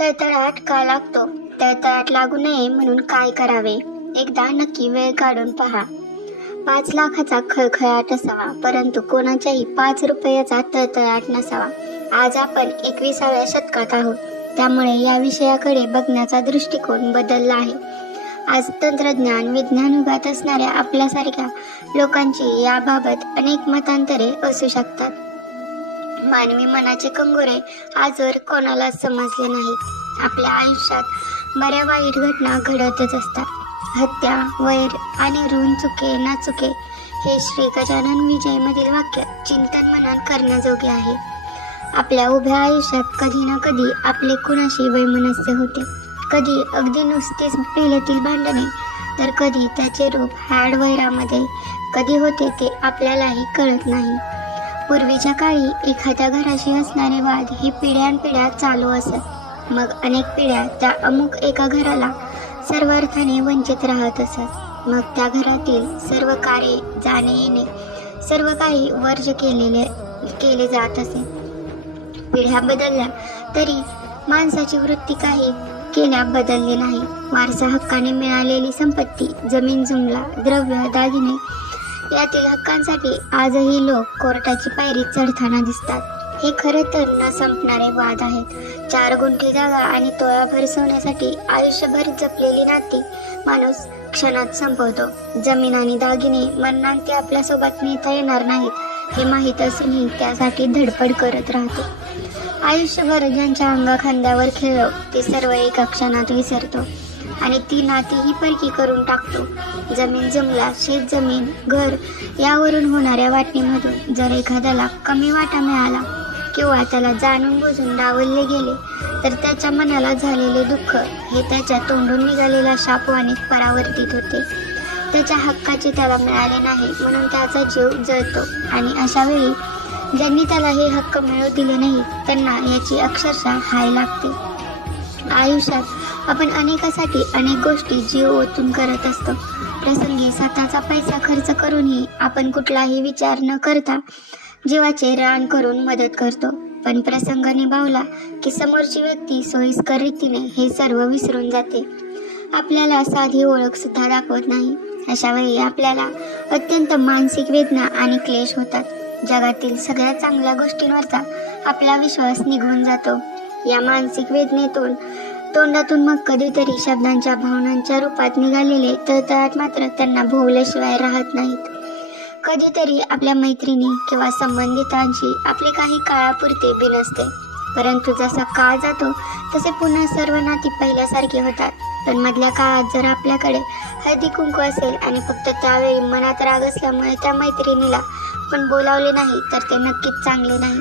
तळतळाट का लागतो? तळतळाट लागू नये म्हणून काय करावे? एकदा नक्की वेळ काढून पहा. 5 लाखाचा खळखळाट असावा, परंतु कोणाच्याही 5 रुपयाचा तळतळाट नसावा. आज आपण 21व्या शतकात आहोत, त्यामुळे या विषयाकडे बघण्याचा दृष्टिकोन बदलला आहे. आज तंत्रज्ञान विज्ञान युगात असणाऱ्या आपल्यासारख्या लोकांची याबाबत अनेक मतांतरे असू शकतात. मानवी मनाचे कंगोरे आजवर कोणालाच समजले नाहीत. आपल्या आयुष्यात बऱ्या वाईट घटना घडतच असतात. हत्या, वैर आणि ऋण चुके ना चुके हे श्री गजानन विजय मधील वाक्य चिंतन मनन करण्याजोगे आहे. आपल्या उभ्या आयुष्यात कधी ना कधी आपले कुणाशी वैमनस्य होते. कधी अगदी नुसतीच पेलेतील भांडणे, तर कधी त्याचे रूप हाडवैरामध्ये कधी होते ते आपल्यालाही कळत नाही. पूर्वीच्या काळी एखाद्या घराशी असणारे वाद हे पिढ्यानपिढ्या चालू असत. मग अनेक पिढ्या त्या अमुक एका घराला सर्व अर्थाने वंचित राहत असत. मग त्या घरातील सर्व कार्य जाणे येणे सर्व काही वर्ज केले जात असे. पिढ्या बदलल्या तरी माणसाची वृत्ती काही केल्या बदलली नाही. वारसा हक्काने मिळालेली संपत्ती, जमीन जुमला, द्रव्य, दागिने यातील हक्कांसाठी आजही लोक कोर्टाची पायरी चढताना दिसतात. हे खरं तर न संपणारे वाद आहेत. 4 गुंठे जागा आणि तोळाभर सोन्यासाठी आयुष्यभर जपलेली नाती माणूस क्षणात संपवतो. जमीन आणि दागिने मरणांती आपल्यासोबत नेता येणार नाहीत हे माहीत असूनही त्यासाठी धडपड करत राहतो. आयुष्यभर ज्यांच्या अंगाखांद्यावर खेळलो ते सर्व एका क्षणात विसरतो आणि ती नातीही परकी करून टाकतो. जमीन जमला, शेत जमीन, घर यावरून होणाऱ्या वाटणीमधून जर एखाद्याला कमी वाटा मिळाला किंवा त्याला जाणून बुजून डावलले गेले तर त्याच्या मनाला झालेले दुःख हे त्याच्या तोंडून निघालेला शापवाने परावर्तित होते. त्याच्या हक्काचे त्याला मिळाले नाही म्हणून त्याचा जीव जळतो आणि अशा वेळी ज्यांनी त्याला हे हक्क मिळवू दिले नाही त्यांना याची अक्षरशः हाय लागते. आयुष्यात आपण अनेकासाठी अनेक गोष्टी जीव ओतून करत असतो. प्रसंगी स्वतःचा पैसा खर्च करूनही आपण कुठलाही विचार न करता जीवाचे रान करून मदत करतो. पण प्रसंग निभावला की समोरची व्यक्ती सोयीस्कर रीतीने हे सर्व विसरून जाते. आपल्याला साधी ओळख सुद्धा दाखवत नाही. अशा वेळी आपल्याला अत्यंत मानसिक वेदना आणि क्लेश होतात. जगातील सगळ्या चांगल्या गोष्टींवरचा आपला विश्वास निघून जातो. या मानसिक वेदनेतून तोंडातून मग कधीतरी शब्दांच्या भावनांच्या रूपात निघालेले तळतळाट मात्र त्यांना भोवल्याशिवाय राहत नाहीत. कधीतरी आपल्या मैत्रिणी किंवा संबंधितांशी आपले काही काळापुरते बिनसते, परंतु जसा काळ जातो तसे पुन्हा सर्व नाती पहिल्यासारखी होतात. पण मधल्या काळात जर आपल्याकडे हळदी कुंकू असेल आणि फक्त त्यावेळी मनात राग असल्यामुळे त्या मैत्रिणीला आपण बोलावले नाही तर ते नक्कीच चांगले नाही.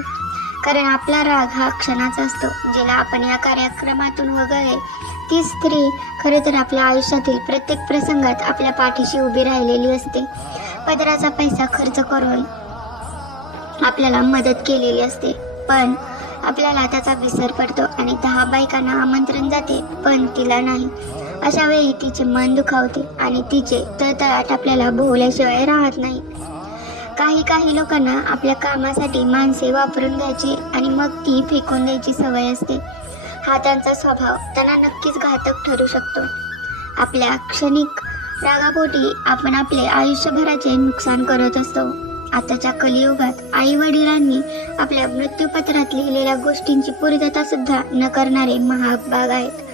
कारण आपला राग हा क्षणाचा असतो. जिला आपण या कार्यक्रमातून वगळले ती स्त्री खरे तर आपल्या आयुष्यातील प्रत्येक प्रसंगात आपल्या पाठीशी उभी राहिलेली असते. पदराचा पैसा खर्च करून आपल्याला मदत केलेली असते, पण आपल्याला त्याचा विसर पडतो आणि 10 बायकांना आमंत्रण जाते पण तिला नाही. अशा वेळी तिचे मन दुखावते आणि तिचे तळतळाट आपल्याला भोवल्याशिवाय राहत नाही. काही लोकांना आपल्या कामासाठी माणसे वापरून घ्यायची आणि मग ती फेकून द्यायची सवय असते. हा त्यांचा स्वभाव त्यांना नक्कीच घातक ठरू शकतो. आपल्या क्षणिक रागापोटी आपण आपले आयुष्यभराचे नुकसान करत असतो. आताच्या कलियुगात आई वडिलांनी आपल्या मृत्यूपत्रात लिहिलेल्या गोष्टींची पूर्तता सुद्धा न करणारे महाभाग आहेत.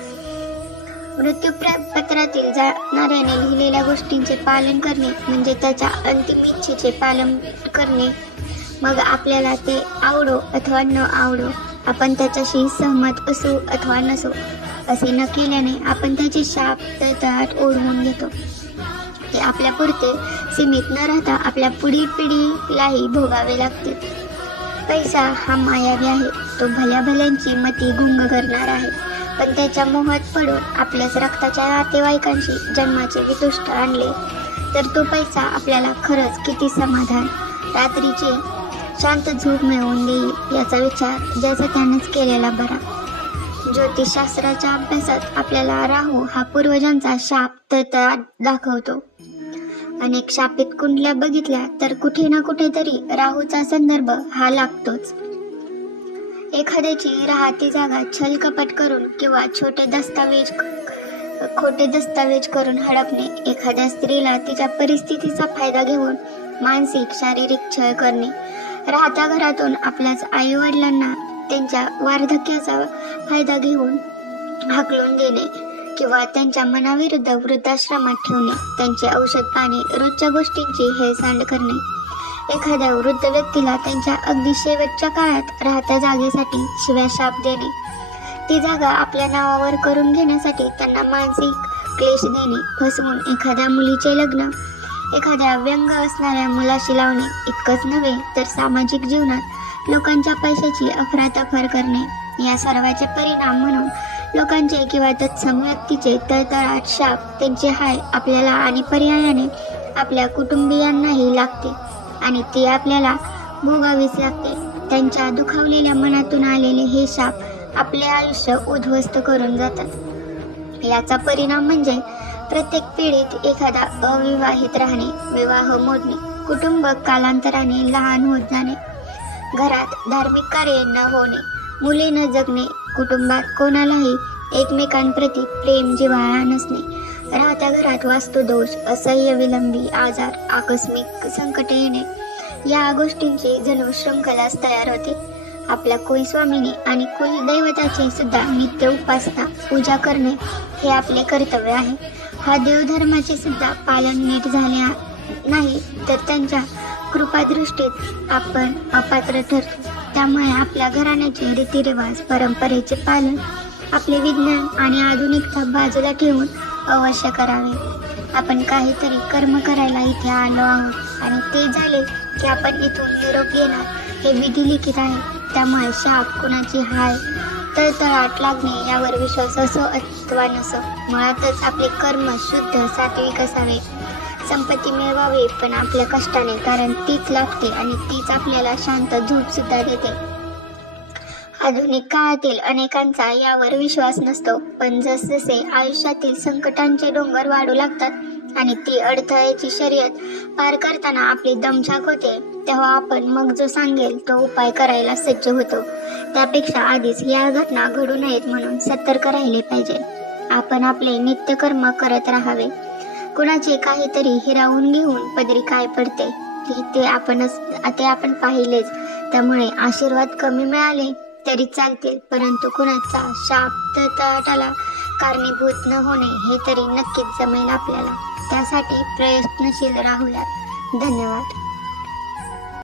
मृत्यूपत्रातील जाणाऱ्याने लिहिलेल्या गोष्टींचे पालन करणे म्हणजे त्याच्या अंतिम इच्छेचे पालन करणे. मग आपल्याला ते आवडो अथवा न आवडो, आपण त्याच्याशी सहमत असू अथवा नसू, असे न केल्याने आपण त्याचे शाप तळतळाट ओढवून घेतो. ते आपल्या पुरते सीमित न राहता आपल्या पुढील पिढीलाही भोगावे लागते. पैसा हा मायावी आहे. तो भल्या भल्यांची मती गुंग करणार आहे, पण त्याच्या मोहात पडून आपल्याच रक्ताच्या नातेवाईकांशी जन्माचे वितुष्ट आणले तर तो पैसा आपल्याला खरंच किती समाधान, रात्रीचे शांत झोप मिळवून देईल याचा विचार ज्याचा त्यानेच केलेला बरा. ज्योतिषशास्त्राच्या अभ्यासात आपल्याला राहू हा पूर्वजांचा शाप तळतळाट दाखवतो. अनेक शापित कुंडल्या बघितल्या तर कुठे ना कुठेतरी राहूचा संदर्भ हा लागतोच. एखाद्याची राहती जागा छलकपट करून किंवा खोटे दस्तावेज करून हडपणे, एखाद्या स्त्रीला तिच्या परिस्थितीचा फायदा घेऊन मानसिक शारीरिक छळ करणे, राहत्या घरातून आपल्याच आई वडिलांना त्यांच्या वार्धक्याचा फायदा घेऊन हाकलून देणे किंवा त्यांच्या मनाविरुद्ध वृद्धाश्रमात ठेवणे, त्यांचे औषध पाणी रोजच्या गोष्टींची हेळसांड करणे, एखाद्या वृद्ध व्यक्तीला त्यांच्या अगदी शेवटच्या काळात राहत्या जागेसाठी शिव्या शाप देणे, ती जागा आपल्या नावावर करून घेण्यासाठी त्यांना मानसिक क्लेश देणे, फसवून एखाद्या मुलीचे लग्न एखाद्या व्यंग असणाऱ्या मुलाशी लावणे, इतकंच नव्हे तर सामाजिक जीवनात लोकांच्या पैशाची अफरातफर करणे, या सर्वाचे परिणाम म्हणून लोकांचे किंवा तत्सम व्यक्तीचे तळतळाट शाप त्यांचे हाय आपल्याला आणि पर्यायाने आपल्या कुटुंबियांनाही लागते आणि ती आपल्याला भोगावीच लागते. त्यांच्या दुखावलेल्या मनातून आलेले हे शाप आपले आयुष्य उद्ध्वस्त करून जातात. याचा परिणाम म्हणजे प्रत्येक पिढीत एखादा अविवाहित राहणे, विवाह मोडणे, कुटुंब कालांतराने लहान होत जाणे, घरात धार्मिक कार्य न होणे, मुले न जगणे, कुटुंबात कोणालाही एकमेकांप्रती प्रेम जिव्हाळा नसणे, राहत्या घरात वास्तुदोष, असह्य विलंबी आजार, आकस्मिक संकट येणे, या गोष्टींची जणू शृंखलाच तयार होते. आपल्या कुलस्वामिनी आणि कुलदैवताची सुद्धा नित्य उपासना पूजा करणे हे आपले कर्तव्य आहे. हा देवधर्माचे सुद्धा पालन नीट झाले नाही तर त्यांच्या कृपादृष्टीत आपण अपात्र ठरतो. त्यामुळे आपल्या घराण्याचे रीतिरिवाज, परंपरेचे पालन, आपले विज्ञान आणि आधुनिकता बाजूला ठेवून अवश्य करावे. आपण काहीतरी कर्म करायला इथे आलो आहोत आणि ते झाले की आपण इथून निरोप येणार हे विधिलिखित आहे. त्यामुळे शाप कुणाची हाय तळतळाट लागणे यावर विश्वास असो अथवा नसो, मुळातच आपले कर्म शुद्ध सात्विक असावे. संपत्ती मिळवावी पण आपल्या कष्टाने, कारण तीच लागते आणि तीच आपल्याला शांत झोप सुद्धा देते. आधुनिक काळातील अनेकांचा यावर विश्वास नसतो, पण जसजसे आयुष्यातील संकटांचे डोंगर वाढू लागतात आणि ती अडथळ्याची शर्यत पार करताना आपली दमछाक होते, तेव्हा आपण मग जो सांगेल तो उपाय करायला सज्ज होतो. त्यापेक्षा आधीच या घटना घडू नयेत म्हणून सतर्क राहिले पाहिजे. आपण आपले नित्यकर्म करत राहावे. कुणाचे काहीतरी हिरावून घेऊन पदरी काय पडते ते आपण पाहिलेच. त्यामुळे आशीर्वाद कमी मिळाले तरी चालतील, परंतु कुणाचा शाप तळतळाटाला कारणीभूत न होणे हे तरी नक्कीच जमेल आपल्याला. त्यासाठी प्रयत्नशील राहूयात. धन्यवाद.